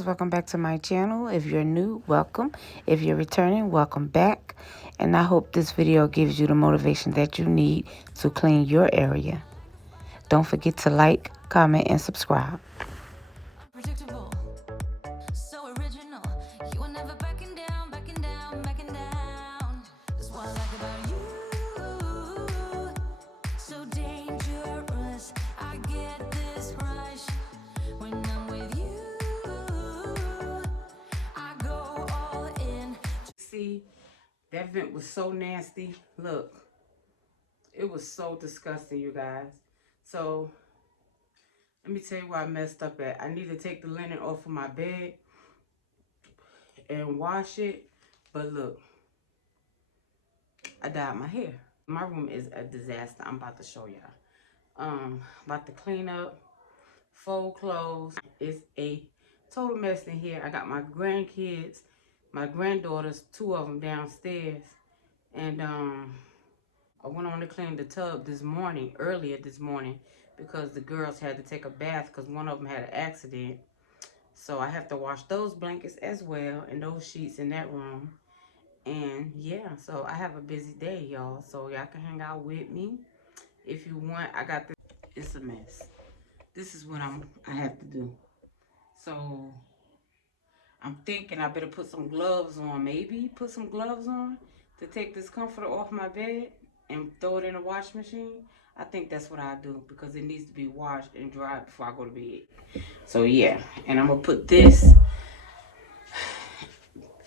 guys, welcome back to my channel. If you're new, welcome. If you're returning, welcome back. And I hope this video gives you the motivation that you need to clean your area. Don't forget to like, comment, and subscribe. Unpredictable, so original. You are never backing down, backing down, backing down. That's what I like about you. So dangerous, I get this rush when I'm with you. I go all in. See, that vent was so nasty. Look, it was so disgusting, you guys. So let me tell you where I messed up at. I need to take the linen off of my bed and wash it. But look, I dyed my hair. My room is a disaster. I'm about to show y'all. About to clean up, fold clothes. It's a total mess in here. I got my grandkids, my granddaughters, 2 of them downstairs. And I went on to clean the tub earlier this morning, because the girls had to take a bath because one of them had an accident. So I have to wash those blankets as well and those sheets in that room. And yeah, so I have a busy day, y'all. So y'all can hang out with me if you want. I got this. It's a mess. This is what I have to do. So I'm thinking I better put some gloves on. Maybe put some gloves on to take this comforter off my bed and throw it in the wash machine. I think that's what I do, because it needs to be washed and dried before I go to bed. So yeah, and I'm gonna put this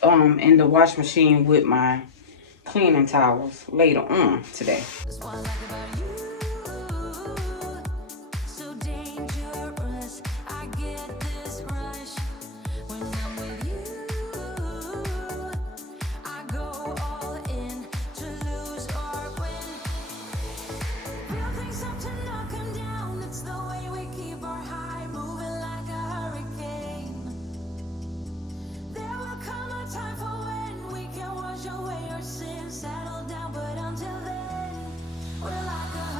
in the wash machine with my cleaning towels later on today. That's what I like about you. So dangerous, I get this rush when I'm with you. I go all in to lose or win. Real things up to knock 'em down. It's the way we keep our high, moving like a hurricane. There will come a time for when we can wash away our sins, settle down, but until then, we're like a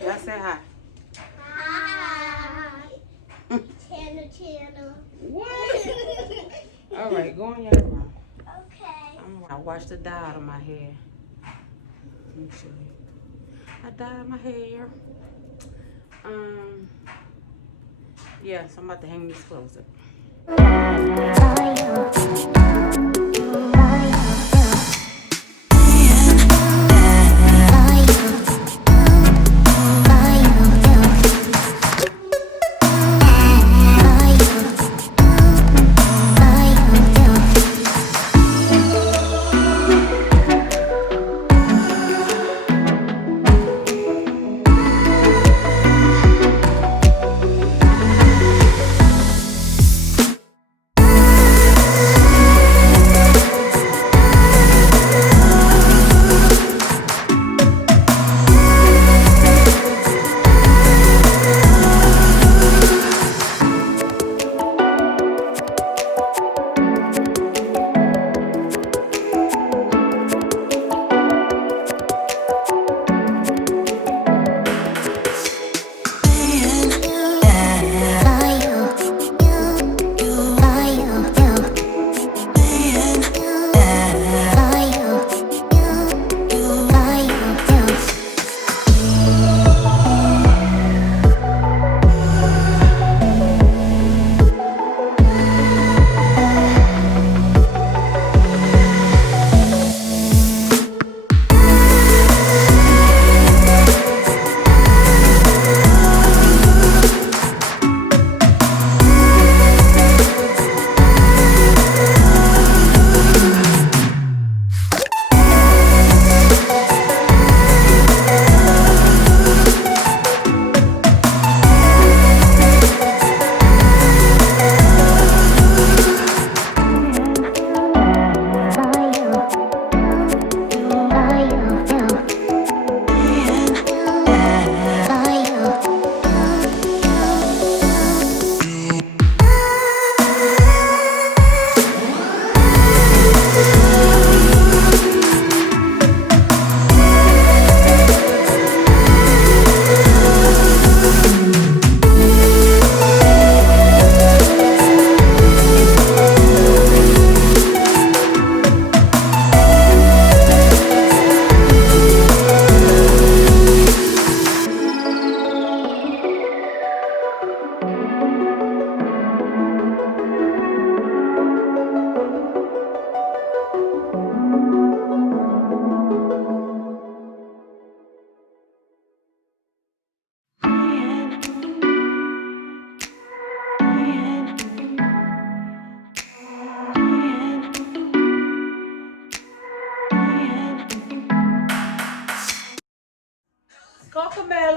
Y'all say hi. Hi. Channel. What? All right, go in your room. Okay. I washed the dye out of my hair. Let me show you. I dyed my hair. Yeah, so I'm about to hang these clothes up.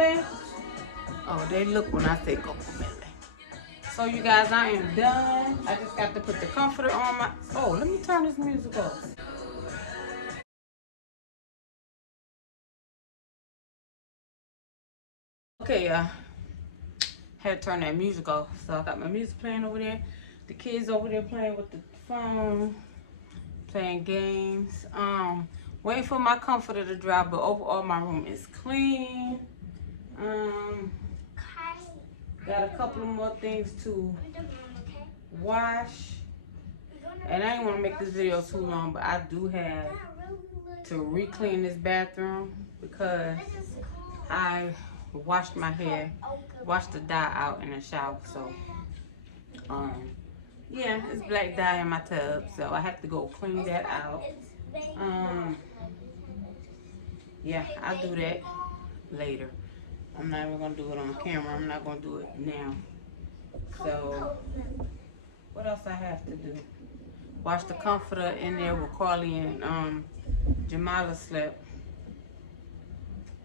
Cocomelon. Oh, they look when I say Cocomelon. So you guys, I am done. I just got to put the comforter on my... Oh, let me turn this music off. Okay, had to turn that music off. So I got my music playing over there. The kids over there playing with the phone, playing games. Waiting for my comforter to dry, but overall my room is clean. Got a couple of more things to wash. And I didn't want to make this video too long, but I do have to re-clean this bathroom because I washed my hair, washed the dye out in the shower. So, yeah, it's black dye in my tub, so I have to go clean that out. Yeah, I'll do that later. I'm not even gonna do it on camera. I'm not gonna do it now. So, what else I have to do? Wash the comforter in there where Carly and Jamila slept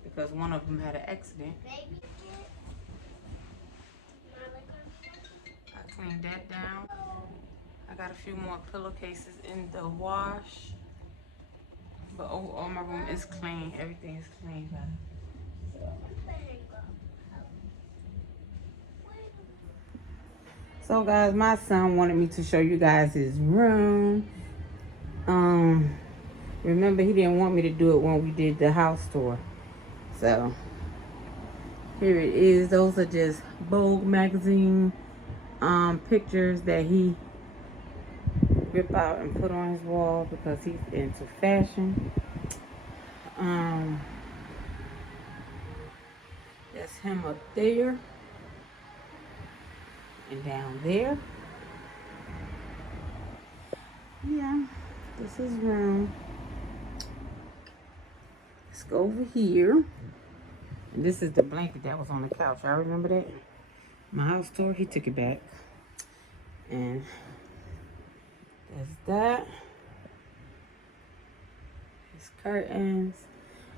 because one of them had an accident. I cleaned that down. I got a few more pillowcases in the wash. But overall my room is clean. Everything is clean, guys. So guys, my son wanted me to show you guys his room. Remember he didn't want me to do it when we did the house tour. So here it is. Those are just Vogue magazine pictures that he rip out and put on his wall because he's into fashion. That's him up there and down there. Yeah, this is room. Let's go over here. And this is the blanket that was on the couch. I remember that. My house tour, he took it back. And that's that. His curtains.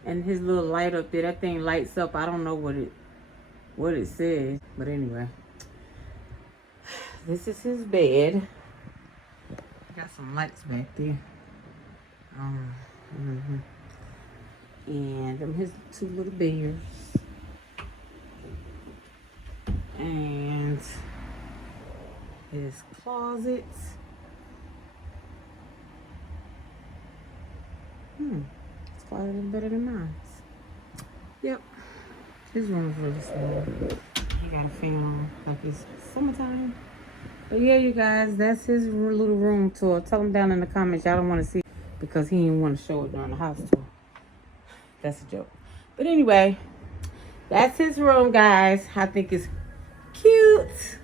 And his little light up there. That thing lights up. I don't know what it says. But anyway. This is his bed. Got some lights back there. And them his two little bears. And his closets. His closet is better than mine. Yep. His room is really small. He got a fan on like it's summertime. But yeah, you guys, that's his little room tour. Tell him down in the comments y'all don't want to see because he didn't want to show it during the house tour. That's a joke. But anyway, that's his room, guys. I think it's cute.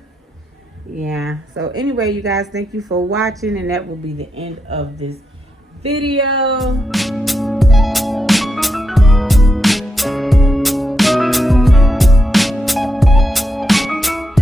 Yeah. So anyway, you guys, thank you for watching. And that will be the end of this video.